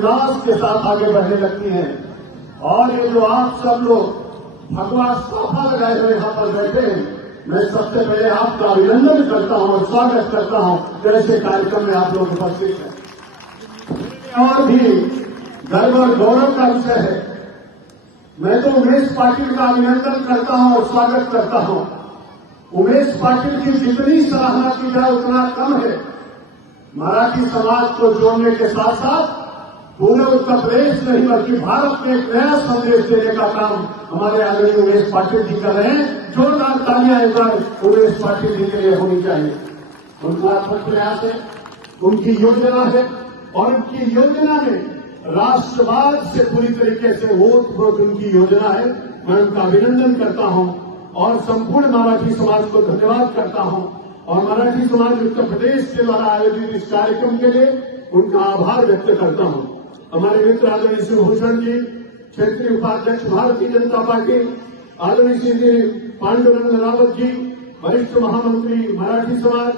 उल्लास के साथ आगे बढ़ने लगती हैं। और ये जो आप सब लोग भगवा साफा लगाए हुए यहाँ पर बैठे हैं, मैं सबसे पहले आपका अभिनंदन करता हूँ और स्वागत करता हूँ कि ऐसे कार्यक्रम में आप लोग उपस्थित हैं। और भी गर्व और गौरव का विषय है, मैं तो उमेश पाटिल का अभिनंदन करता हूँ और स्वागत करता हूँ। उमेश पाटिल की जितनी सराहना की जाए उतना कम है। मराठी समाज को जोड़ने के साथ साथ पूरे उत्तर प्रदेश नहीं बल्कि भारत में एक नया संदेश देने का काम हमारे आदरणीय उमेश पाटिल जी कर रहे हैं। जोरदार तालियां एक बार उमेश पाटिल जी के लिए होनी चाहिए। उनका अथक प्रयास है, उनकी योजना है और उनकी योजना में राष्ट्रवाद से पूरी तरीके से ओत-प्रोत उनकी योजना है। मैं उनका अभिनंदन करता हूं और संपूर्ण मराठी समाज को धन्यवाद करता हूं और मराठी समाज उत्तर प्रदेश के द्वारा आयोजित इस कार्यक्रम के लिए उनका आभार व्यक्त करता हूं। हमारे मित्र आदरणीय शिवभूषण जी, क्षेत्रीय उपाध्यक्ष भारतीय जनता पार्टी, आदरणीय श्री पांडुरंग रावत जी, वरिष्ठ महामंत्री मराठी समाज,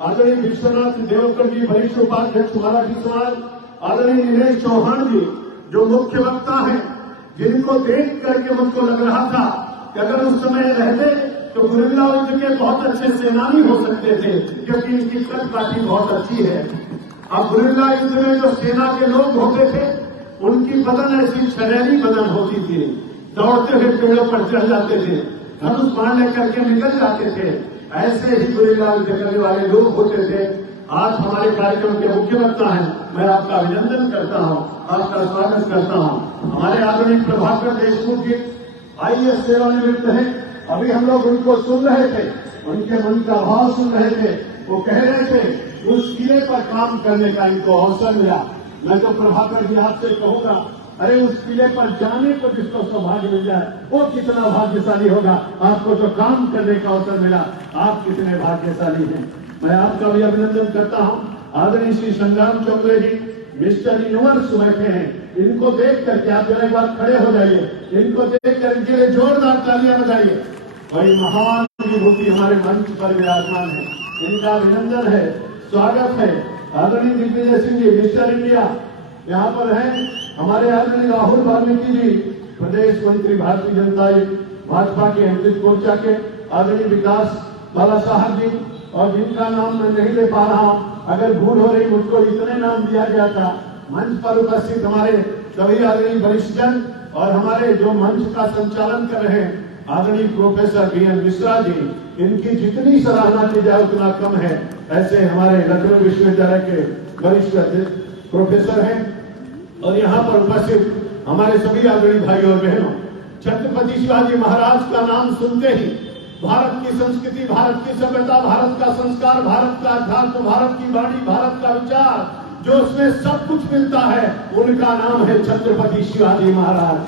आदरणीय विश्वनाथ देवकर जी, वरिष्ठ उपाध्यक्ष मराठी समाज, आदरणीय नीलेश चौहान जी जो मुख्य वक्ता हैं, जिनको देख करके मुझको लग रहा था कि अगर उस समय रहते तो गुरिल्ला युद्ध के बहुत अच्छे सेनानी हो सकते थे, क्योंकि इनकी कद काठी बहुत अच्छी है। अब गुरिल्ला युद्ध में जो सेना के लोग होते थे उनकी बदन ऐसी छरेली बदन होती थी, दौड़ते हुए पेड़ों पर चढ़ जाते थे, धनुष बाण लेकर के निकल जाते थे। ऐसे ही गुरिल्ला युद्ध करने वाले लोग होते थे। आज हमारे कार्यक्रम के मुख्य वक्ता हैं, मैं आपका अभिनंदन करता हूं, आपका स्वागत करता हूं। हमारे आदरणीय प्रभाकर देशमुख जी आईएएस सेवानिवृत्त हैं। अभी हम लोग उनको सुन रहे थे, उनके मन का भाव सुन रहे थे। वो कह रहे थे उस किले पर काम करने का इनको अवसर मिला। मैं तो प्रभाकर जी आपसे कहूंगा, अरे उस किले पर जाने को जिसको सौभाग्य मिल जाए वो कितना भाग्यशाली होगा। आपको तो काम करने का अवसर मिला, आप कितने भाग्यशाली हैं। मैं आपका भी अभिनंदन करता हूं। आदरणीय श्री संग्राम चौधरी जी मिस्टर यूनिवर्स बैठे हैं, इनको देख करके आप जरा एक बार खड़े हो जाइए, इनको देख कर इनके लिए जोरदार तालियां बजाइए। वही महान विभूति हमारे मंच पर विराजमान है, इनका अभिनंदन है, स्वागत है। आदरणीय दिग्विजय सिंह जी मिस्टर इंडिया यहाँ पर हैं। हमारे आदरणीय राहुल वाल्मीकि जी प्रदेश मंत्री भारतीय जनता भाजपा के अमृत मोर्चा के, आदरणीय विकास बाला साहब जी और जिनका नाम मैं नहीं ले पा रहा हूं, अगर भूल हो रही मुझको इतने नाम दिया गया था। मंच पर उपस्थित हमारे सभी आदरणीय वरिष्ठजन और हमारे जो मंच का संचालन कर रहे हैं आदरणीय प्रोफेसर बीएन मिश्रा जी, इनकी जितनी सराहना की जाए उतना कम है। ऐसे हमारे लखनऊ विश्वविद्यालय के वरिष्ठ प्रोफेसर हैं और यहाँ पर उपस्थित हमारे सभी आदरणीय भाई और बहनों, छत्रपति शिवाजी महाराज का नाम सुनते ही भारत की संस्कृति, भारत की सभ्यता, भारत का संस्कार, भारत का अध्यात्म, भारत की वाणी, भारत का विचार, जो उसमें सब कुछ मिलता है, उनका नाम है छत्रपति शिवाजी महाराज।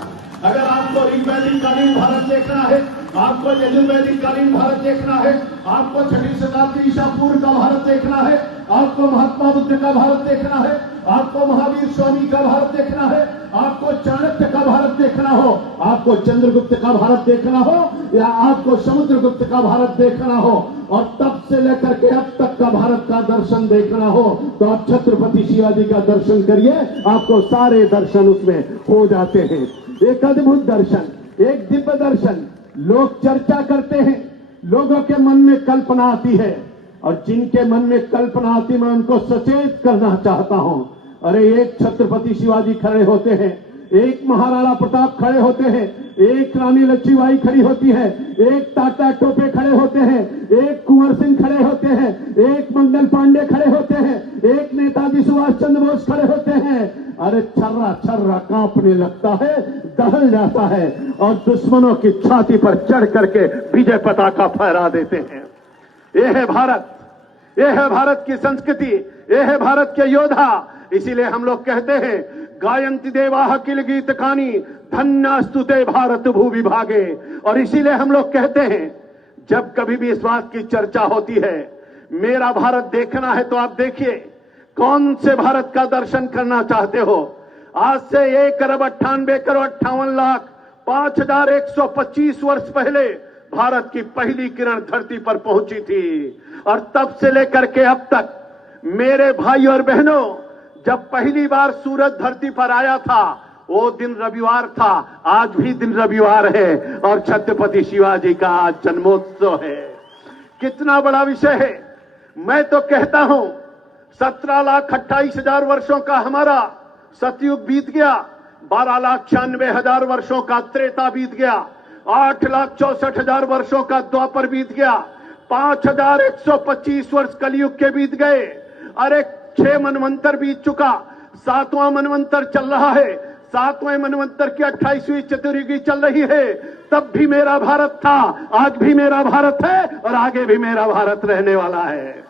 अगर आपको ऋग्वैदिक कालीन भारत देखना है, आपको यजुर्वैदिक कालीन भारत देखना है, आपको 6वीं शताब्दी ईसा पूर्व का भारत देखना है, आपको महात्मा बुद्ध का भारत देखना है, आपको महावीर स्वामी का भारत देखना है, आपको चाणक्य का भारत देखना हो, आपको चंद्रगुप्त का भारत देखना हो या आपको समुद्रगुप्त का भारत देखना हो और तब से लेकर के अब तक का भारत का दर्शन देखना हो तो आप छत्रपति शिवाजी का दर्शन करिए, आपको सारे दर्शन उसमें हो जाते हैं। एक अद्भुत दर्शन, एक दिव्य दर्शन। लोग चर्चा करते हैं, लोगों के मन में कल्पना आती है और जिनके मन में कल्पना आती मैं उनको सचेत करना चाहता हूं। अरे एक छत्रपति शिवाजी खड़े होते हैं, एक महाराणा प्रताप खड़े होते हैं, एक रानी लक्ष्मीबाई खड़ी होती है, एक टाटा टोपे खड़े होते हैं, एक कुंवर सिंह खड़े होते हैं, एक मंगल पांडे खड़े होते हैं, एक नेताजी सुभाष चंद्र बोस खड़े होते हैं। अरे छर्रा छर्रा कांपने लगता है, दहल जाता है और दुश्मनों की छाती पर चढ़ करके विजय पताका फहरा देते हैं। ये है भारत, ये है भारत की संस्कृति, ये है भारत के योद्धा। इसीलिए हम लोग कहते हैं गायन्ति देवाः किल गीत कानी धन्यास्तु ते भारत भूविभागे। और इसीलिए हम लोग कहते हैं जब कभी भी इस बात की चर्चा होती है मेरा भारत देखना है तो आप देखिए कौन से भारत का दर्शन करना चाहते हो। आज से 1,98,58,5,125 वर्ष पहले भारत की पहली किरण धरती पर पहुंची थी और तब से लेकर के अब तक मेरे भाई और बहनों जब पहली बार सूरज धरती पर आया था वो दिन रविवार था, आज भी दिन रविवार है और छत्रपति शिवाजी का आज जन्मोत्सव है। कितना बड़ा विषय है। मैं तो कहता हूं 17,28,000 वर्षों का हमारा सतयुग बीत गया, 12,96,000 वर्षों का त्रेता बीत गया, 8,64,000 वर्षों का द्वापर बीत गया, 5,125 वर्ष कलयुग के बीत गए। अरे 6 मनवंतर बीत चुका, 7वां मनवंतर चल रहा है, 7वें मनवंतर की 28वीं चतुर्युगी चल रही है। तब भी मेरा भारत था, आज भी मेरा भारत है और आगे भी मेरा भारत रहने वाला है।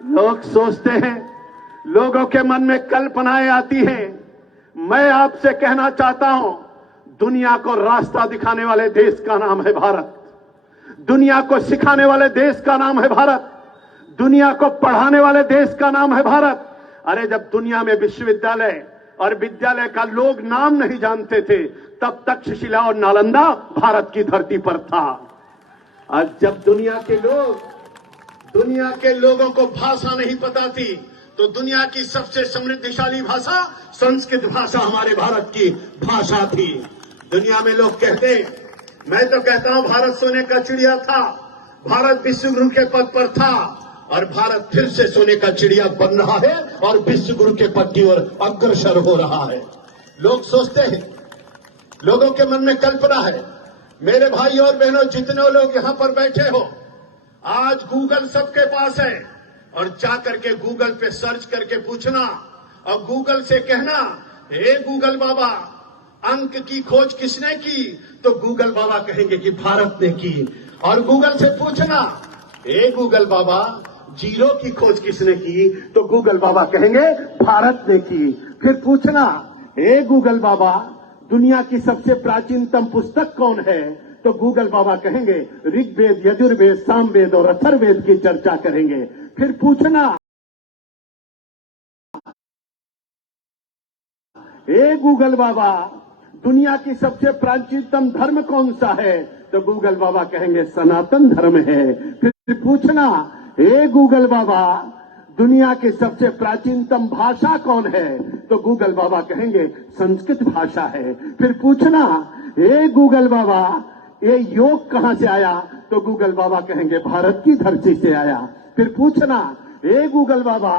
लोग सोचते हैं, लोगों के मन में कल्पनाएं आती हैं। मैं आपसे कहना चाहता हूं, दुनिया को रास्ता दिखाने वाले देश का नाम है भारत, दुनिया को सिखाने वाले देश का नाम है भारत, दुनिया को पढ़ाने वाले देश का नाम है भारत। अरे जब दुनिया में विश्वविद्यालय और विद्यालय का लोग नाम नहीं जानते थे, तब तक्षशिला और नालंदा भारत की धरती पर था। आज जब दुनिया के लोगों को भाषा नहीं पता थी, तो दुनिया की सबसे समृद्धशाली भाषा संस्कृत भाषा हमारे भारत की भाषा थी। दुनिया में लोग कहते, मैं तो कहता हूं भारत सोने का चिड़िया था, भारत विश्व गुरु के पद पर था और भारत फिर से सोने का चिड़िया बन रहा है और विश्व गुरु के पद की ओर अग्रसर हो रहा है। लोग सोचते हैं, लोगों के मन में कल्पना है। मेरे भाई और बहनों, जितने लोग यहां पर बैठे हो, आज गूगल सबके पास है और जाकर के गूगल पे सर्च करके पूछना और गूगल से कहना, हे गूगल बाबा, अंक की खोज किसने की? तो गूगल बाबा कहेंगे कि भारत ने की। और गूगल से पूछना, हे गूगल बाबा, जीरो की खोज किसने की? तो गूगल बाबा कहेंगे भारत ने की। फिर पूछना, हे गूगल बाबा, दुनिया की सबसे प्राचीनतम पुस्तक कौन है? तो गूगल बाबा कहेंगे ऋग्वेद, यजुर्वेद, सामवेद और अथर्ववेद की चर्चा करेंगे। फिर पूछना, हे गूगल बाबा, दुनिया की सबसे प्राचीनतम धर्म कौन सा है? तो गूगल बाबा कहेंगे सनातन धर्म है। फिर पूछना, हे गूगल बाबा, दुनिया की सबसे प्राचीनतम भाषा कौन है? तो गूगल बाबा कहेंगे संस्कृत भाषा है। फिर पूछना, हे गूगल बाबा, ये योग कहां से आया? तो गूगल बाबा कहेंगे भारत की धरती से आया। फिर पूछना, हे गूगल बाबा,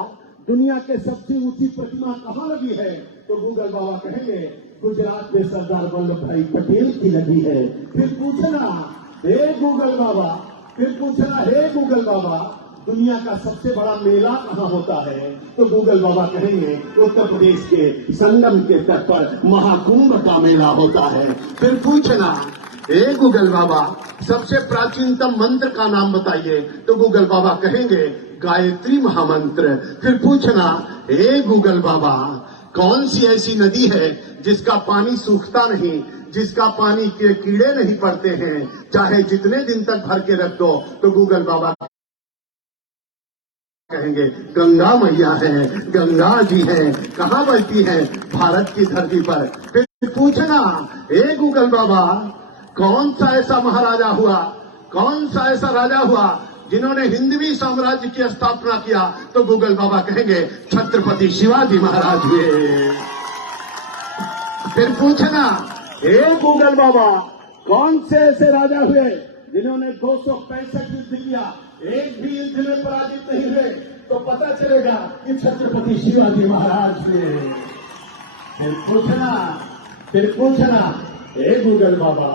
दुनिया के सबसे ऊंची प्रतिमा कहां लगी है? तो गूगल बाबा कहेंगे गुजरात में सरदार वल्लभ भाई पटेल की लगी है। फिर पूछना, हे गूगल बाबा, दुनिया का सबसे बड़ा मेला कहां होता है? तो गूगल बाबा कहेंगे उत्तर प्रदेश के संगम के तट पर महाकुंभ का मेला होता है। फिर पूछना, हे गूगल बाबा, सबसे प्राचीनतम मंत्र का नाम बताइए? तो गूगल बाबा कहेंगे गायत्री महामंत्र। फिर पूछना, हे गूगल बाबा, कौन सी ऐसी नदी है जिसका पानी सूखता नहीं, जिसका पानी के कीड़े नहीं पड़ते हैं, चाहे जितने दिन तक भर के रख दो? तो गूगल बाबा कहेंगे गंगा मैया है, गंगा जी है। कहां बहती है? भारत की धरती पर। फिर पूछना, हे गूगल बाबा, कौन सा ऐसा महाराजा हुआ, कौन सा ऐसा राजा हुआ जिन्होंने हिंदवी साम्राज्य की स्थापना किया? तो गूगल बाबा कहेंगे छत्रपति शिवाजी महाराज हुए। फिर पूछना, हे गूगल बाबा, कौन से ऐसे राजा हुए जिन्होंने 265 युद्ध किया, एक भी युद्ध में पराजित नहीं हुए? तो पता चलेगा कि छत्रपति शिवाजी महाराज हुए। फिर पूछना, हे गूगल बाबा,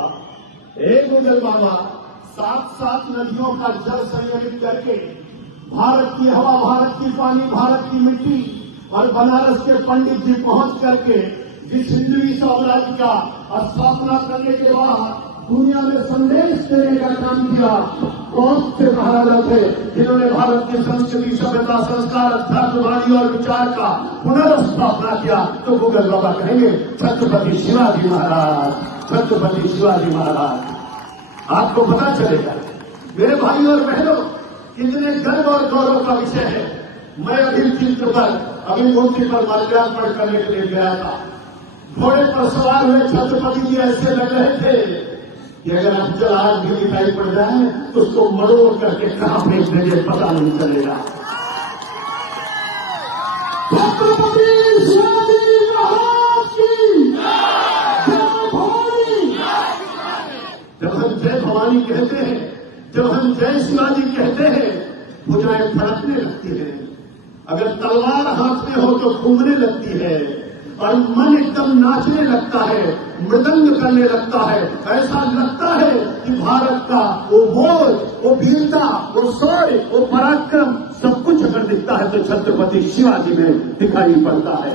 7 नदियों का जल संयोजित करके भारत की हवा, भारत की पानी, भारत की मिट्टी और बनारस के पंडित जी पहुंच करके जिस हिंदवी साम्राज्य का स्थापना करने के बाद दुनिया में संदेश देने का काम किया, कौन से महाराजा थे जिन्होंने भारत की संस्कृति, सभ्यता, संस्कार, अध्यात्म, वाणी और विचार का पुनर्स्थापना किया? तो गूगल बाबा कहेंगे छत्रपति शिवाजी महाराज, छत्रपति शिवाजी महाराज। आपको पता चलेगा मेरे भाई और बहनों, कितने गर्व और गौरव का विषय है। मैं अभी चित्र पर, अभी मूर्ति पर माल्यार्पण करने के लिए गया था। घोड़े पर सवार हुए छत्रपति जी ऐसे लग रहे थे कि अगर अफजल आज भी दिखाई पड़ जाए तो उसको मरोड़ करके कहां फेंक देंगे पता नहीं चलेगा। छत्रपति शिवाजी महाराज की जय भवानी। जब हम जय भवानी कहते हैं, जब हम जय शिवाजी कहते हैं, भुजाएं फड़कने लगती है। अगर तलवार हाथ में हो तो घूमने लगती है और मन एकदम नाचने लगता है, मृदंग करने लगता है। ऐसा लगता है कि भारत का वो बोझ, वो वीरता, वो शौर्य, वो पराक्रम सब कुछ अगर दिखता है तो छत्रपति शिवाजी में दिखाई पड़ता है।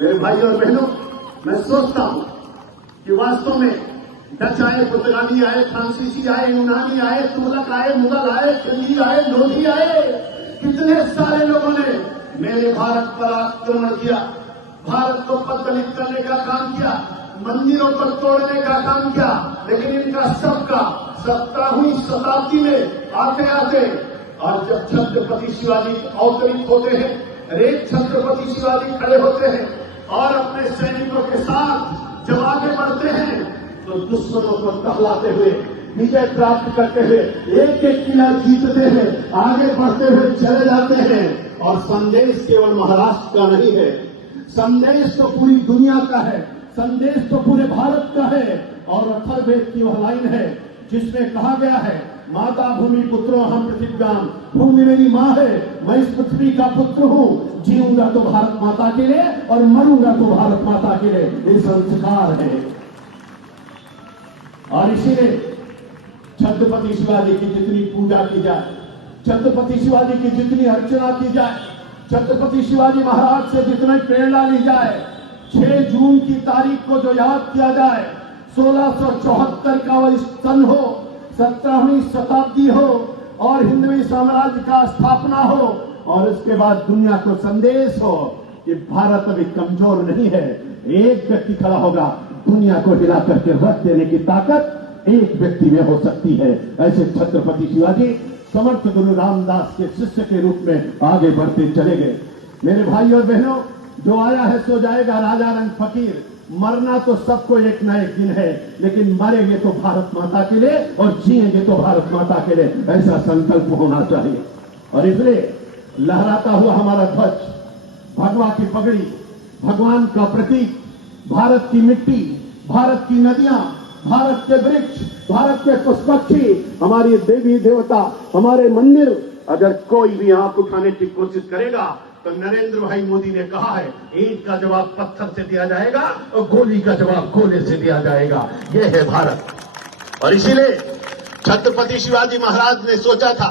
मेरे भाई और बहनों, मैं सोचता हूं कि वास्तव में डच आए, पुर्तगाली आए, फ्रांसीसी आए, यूनानी आए, तुगलक आए, मुगल आए, खिलजी आए, लोधी आए, कितने सारे लोगों ने मेरे भारत पर आक्रमण किया, भारत को पतलित करने का काम किया, मंदिरों पर तोड़ने का काम किया। लेकिन इनका सबका 17वीं शताब्दी में आते आते और जब छत्रपति शिवाजी अवतरित होते हैं, एक छत्रपति शिवाजी खड़े होते हैं और अपने सैनिकों के साथ जब आगे बढ़ते हैं तो दुश्मनों को टहलाते हुए, विजय प्राप्त करते हुए, एक एक किला जीतते हैं, आगे बढ़ते हुए चले जाते हैं। और संदेश केवल महाराष्ट्र का नहीं है, संदेश तो पूरी दुनिया का है, संदेश तो पूरे भारत का है। और अथर्ववेद की वह लाइन है जिसमें कहा गया है, माता भूमि पुत्रो हम पृथ्व्याम, भूमि मेरी माँ है, मैं इस पृथ्वी का पुत्र हूँ, जीऊंगा तो भारत माता के लिए और मरूंगा तो भारत माता के लिए, ये संस्कार है। और इसीलिए छत्रपति शिवाजी की जितनी पूजा की जाए, छत्रपति शिवाजी की जितनी अर्चना की जाए, छत्रपति शिवाजी महाराज से जितनी प्रेरणा ली जाए, 6 जून की तारीख को जो याद किया जाए, 1674 का वह सन हो, 17वीं शताब्दी हो और हिंदवी साम्राज्य का स्थापना हो और उसके बाद दुनिया को संदेश हो कि भारत अभी कमजोर नहीं है। एक व्यक्ति खड़ा होगा, दुनिया को हिला करके रख देने की ताकत एक व्यक्ति में हो सकती है। ऐसे छत्रपति शिवाजी समर्थ गुरु रामदास के शिष्य के रूप में आगे बढ़ते चले गए। मेरे भाई और बहनों, जो आया है सो जाएगा, राजा रंग फकीर। मरना तो सबको एक न एक दिन है, लेकिन मरेंगे तो भारत माता के लिए और जिएंगे तो भारत माता के लिए, ऐसा संकल्प होना चाहिए। और इसलिए लहराता हुआ हमारा ध्वज, भगवा की पगड़ी, भगवान का प्रतीक, भारत की मिट्टी, भारत की नदियां, भारत के वृक्ष, भारत के पुष्पक्षी, हमारी देवी देवता, हमारे मंदिर, अगर कोई भी आंख उठाने की कोशिश करेगा तो नरेंद्र भाई मोदी ने कहा है, ईंट का जवाब पत्थर से दिया जाएगा और गोली का जवाब गोले से दिया जाएगा। यह है भारत। और इसीलिए छत्रपति शिवाजी महाराज ने सोचा था,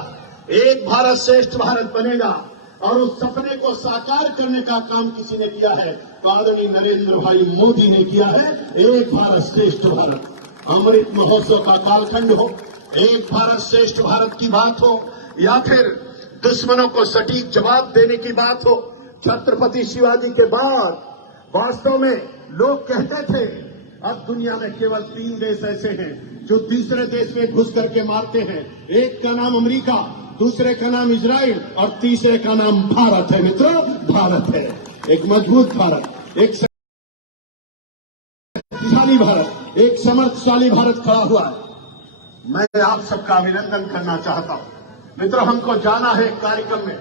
एक भारत श्रेष्ठ भारत बनेगा, और उस सपने को साकार करने का काम किसी ने किया है तो आदरणीय नरेंद्र भाई मोदी ने किया है। एक भारत श्रेष्ठ भारत, अमृत महोत्सव का कालखंड हो, एक भारत श्रेष्ठ भारत की बात हो या फिर दुश्मनों को सटीक जवाब देने की बात हो, छत्रपति शिवाजी के बाद वास्तव में लोग कहते थे अब दुनिया में केवल 3 देश ऐसे हैं जो तीसरे देश में घुस करके मारते हैं। एक का नाम अमेरिका, दूसरे का नाम इजराइल और तीसरे का नाम भारत है। मित्रों, भारत है एक मजबूत भारत, एक शक्तिशाली भारत, एक समर्थशाली भारत खड़ा हुआ है। मैं आप सबका अभिनंदन करना चाहता हूं। मित्रों, हमको जाना है कार्यक्रम में,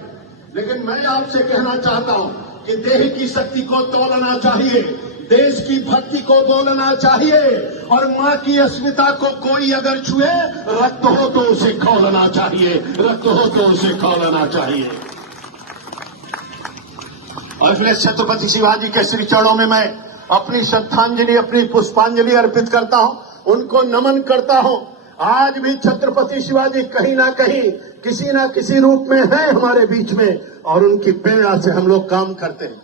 लेकिन मैं आपसे कहना चाहता हूं कि देह की शक्ति को तोलना चाहिए, देश की भक्ति को तोलना चाहिए और मां की अस्मिता को कोई अगर छुए, रक्त हो तो उसे खौलना चाहिए, रक्त हो तो उसे खौलना चाहिए। और इसलिए छत्रपति शिवाजी के श्री चरणों में मैं अपनी श्रद्धांजलि, अपनी पुष्पांजलि अर्पित करता हूं, उनको नमन करता हूं। आज भी छत्रपति शिवाजी कहीं ना कहीं किसी ना किसी रूप में है हमारे बीच में और उनकी प्रेरणा से हम लोग काम करते हैं।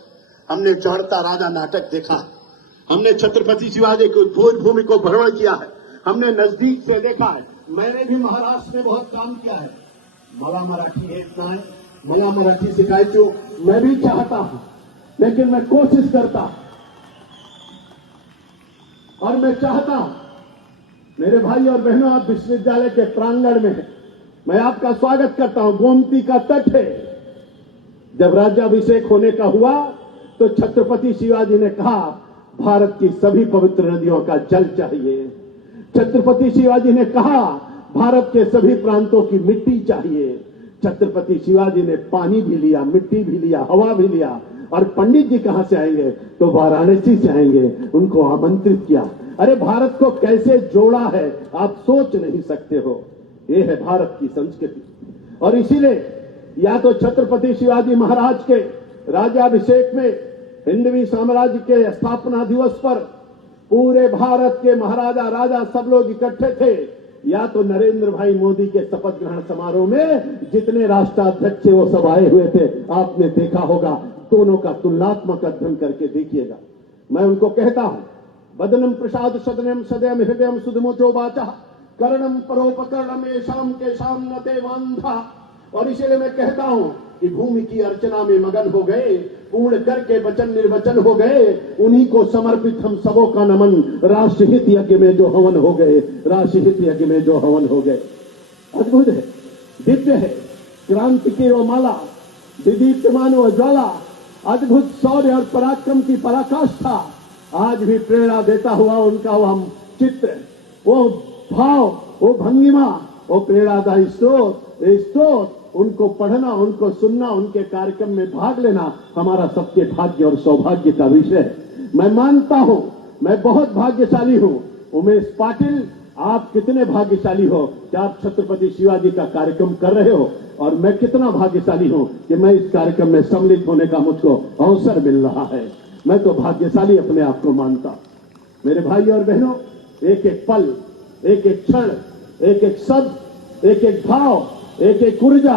हमने चढ़ता राजा नाटक देखा, हमने छत्रपति शिवाजी की भोज भूमि को भ्रमण किया है, हमने नजदीक से देखा है। मैंने भी महाराष्ट्र में बहुत काम किया है। मला मराठी येत नाही, मला मराठी सिखायचो, मैं भी चाहता हूं, लेकिन मैं कोशिश करता हूं और मैं चाहता हूं। मेरे भाई और बहनों, आप विश्वविद्यालय के प्रांगण में हैं, मैं आपका स्वागत करता हूं। गोमती का तट है। जब राज्याभिषेक होने का हुआ तो छत्रपति शिवाजी ने कहा भारत की सभी पवित्र नदियों का जल चाहिए। छत्रपति शिवाजी ने कहा भारत के सभी प्रांतों की मिट्टी चाहिए। छत्रपति शिवाजी ने पानी भी लिया, मिट्टी भी लिया, हवा भी लिया और पंडित जी कहां से आएंगे? तो वाराणसी से आएंगे। उनको आमंत्रित किया। अरे भारत को कैसे जोड़ा है आप सोच नहीं सकते हो। ये है भारत की संस्कृति। और इसीलिए या तो छत्रपति शिवाजी महाराज के राज्याभिषेक में हिंदवी साम्राज्य के स्थापना दिवस पर पूरे भारत के महाराजा राजा सब लोग इकट्ठे थे, या तो नरेंद्र भाई मोदी के शपथ ग्रहण समारोह में जितने राष्ट्राध्यक्ष वो सब आए हुए थे। आपने देखा होगा, दोनों का तुलनात्मक अध्ययन करके देखिएगा। मैं उनको कहता हूं, बदनम प्रसाद सदनम सदैम हृदयम सुधमोचो वाचा कर्णम परोपकर्णम येषाम केषाम न ते वांधा। और इसीलिए मैं कहता हूं कि भूमि की अर्चना में मगन हो गए, पूर्ण करके वचन निर्वचन हो गए, उन्हीं को समर्पित हम सबों का नमन। राष्ट्रहित यज्ञ में जो हवन हो गए, राष्ट्रहित यज्ञ में जो हवन हो गए, अद्भुत है, दिव्य है। क्रांति की वो माला, दीप्यमान वो ज्वाला, अद्भुत शौर्य और पराक्रम की पराकाष्ठा आज भी प्रेरणा देता हुआ उनका वह चित्र, वो भाव, वो भंगिमा, वो प्रेरणादायी स्रोत, उनको पढ़ना, उनको सुनना, उनके कार्यक्रम में भाग लेना हमारा सबके भाग्य और सौभाग्य का विषय है। मैं मानता हूं, मैं बहुत भाग्यशाली हूं। उमेश पाटिल, आप कितने भाग्यशाली हो कि आप छत्रपति शिवाजी का कार्यक्रम कर रहे हो, और मैं कितना भाग्यशाली हूं कि मैं इस कार्यक्रम में सम्मिलित होने का मुझको अवसर मिल रहा है। मैं तो भाग्यशाली अपने आप को मानता हूं। मेरे भाई और बहनों, एक एक पल, एक एक क्षण, एक एक शब्द, एक एक भाव, एक एक ऊर्जा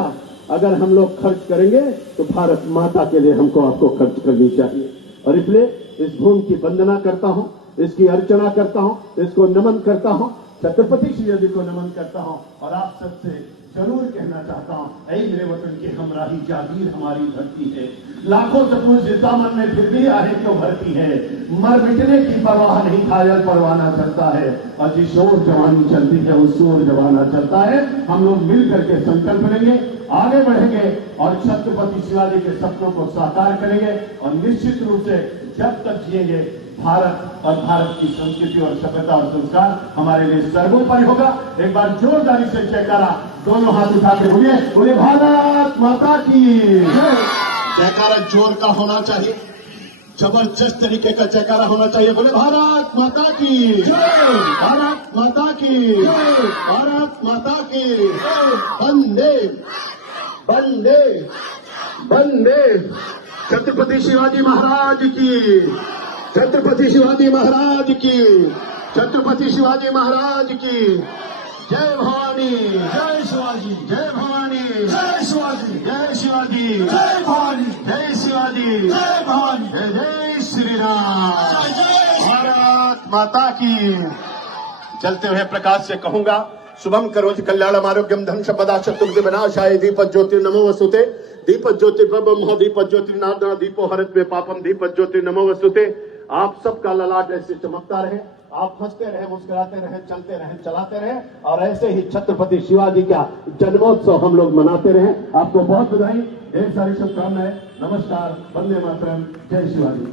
अगर हम लोग खर्च करेंगे तो भारत माता के लिए हमको आपको खर्च करनी चाहिए। और इसलिए इस भूमि की वंदना करता हूं, इसकी अर्चना करता हूं, इसको नमन करता हूं, छत्रपति शिवाजी को नमन करता हूं। और आप सबसे जरूर कहना चाहता हूं, ऐ मेरे वतन के हमराही जागीर हमारी धरती है। लाखों सपूत जिंदा मन में फिर भी आहे क्यों भरती है। मर मिटने की परवाह नहीं, घायल परवाना चलता है। और जिस ओर जवानी चलती है उस ओर जवाना चलता है। हम लोग मिल करके संकल्प लेंगे, आगे बढ़ेंगे और छत्रपति शिवाजी के सपनों को साकार करेंगे। और निश्चित रूप से जब तक जिएंगे, भारत और भारत की संस्कृति और सभ्यता और संस्कार हमारे लिए सर्वोपरि होगा। एक बार जोरदारी से जयकारा, दोनों हाथ उठा के बोलिए, बोले भारत माता की जयकारा जोर का होना चाहिए, जबरदस्त तरीके का जयकारा होना चाहिए। बोले भारत माता की, भारत माता की, भारत माता की। वंदे वंदे वंदे। छत्रपति शिवाजी महाराज की, छत्रपति शिवाजी महाराज की, छत्रपति शिवाजी महाराज की। जय भवानी, जय शिवाजी, जय भवानी, जय शिवाजी, जय शिवाजी, जय भवानी, जय शिवाजी, जय भवानी, जय जय श्री राम, भारत माता की। चलते हुए प्रकाश से कहूंगा, शुभम करोति कल्याणम आरोग्यम धन संपदा शत्रुघ्न विनाशाय दीपक ज्योति नमो वसुते। दीपक ज्योति ब्रह्म दीपक ज्योति नारायण दीपो हरत में पापम दीपक ज्योति नमो वसुते। आप सबका ललाट ऐसे चमकता रहे, आप हंसते रहे, मुस्कुराते रहे, चलते रहे, चलाते रहे, और ऐसे ही छत्रपति शिवाजी का जन्मोत्सव हम लोग मनाते रहे। आपको बहुत बधाई, ढेर सारी शुभकामनाएं। नमस्कार, वंदे मातरम, जय शिवाजी।